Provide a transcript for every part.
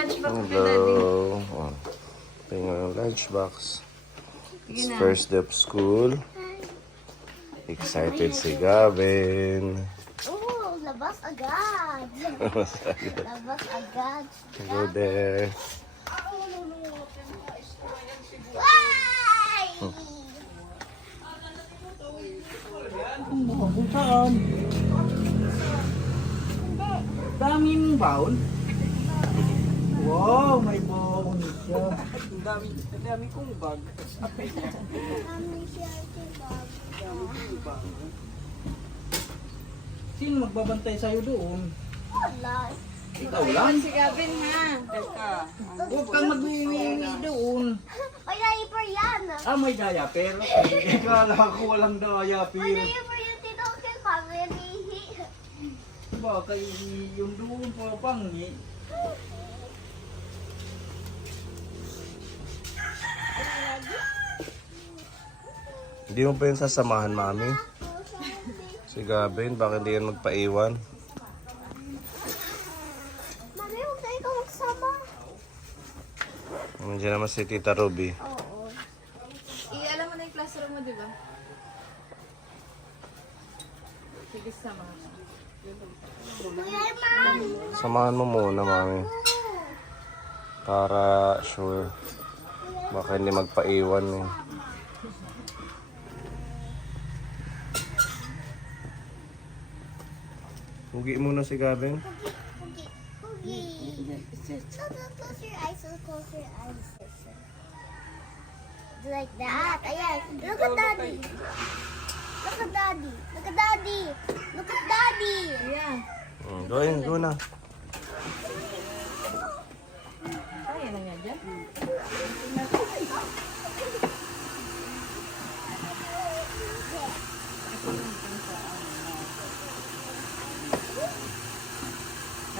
lunchbox ni Daddy. Hello. Oh, tingnan yung lunchbox. It's first day of school. Excited si Gavin. Oh, labas agad. Labas Labas agad. Go there. Why? Kung saan? Daming baon. Wow, may baon siya. Dami kong bag. Kami siya si Bob. Sino magbabantay sa'yo doon? Wala. Ikaw lang? Si Gavin, ha? Huwag kang magwiwi doon. May diaper yan. May diaper. Ikala ko walang May diaper. diaper yan dito kay Pamilihi. Baka yung doon papangi. Hindi mo pa yun sasamahan, Mami? Si Gavin, bakit hindi yan magpaiwan? Mami, huwag na ikaw magsama. Nandiyan naman si Tita Ruby. Oo. Alam mo na yung classroom mo, di ba? Sige, sama ka. Kuya Herman. Samahan mo muna, Mami. Para sure. Baka hindi magpaiwan eh. Hugi muna si Gavin. Oogie. So, close your eyes. So, close your eyes. Like that. Ayan. Look at Daddy. Look at Daddy. Look at Daddy. Look at Daddy. Yeah. Go na. Kaya na nga dyan.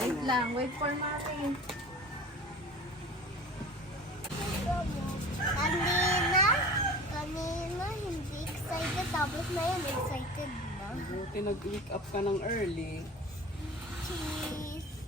Wait lang. Wait for mommy. Kanina, hindi excited. Tapos na yun, excited na. Buti nag-wake up ka ng early. Cheese.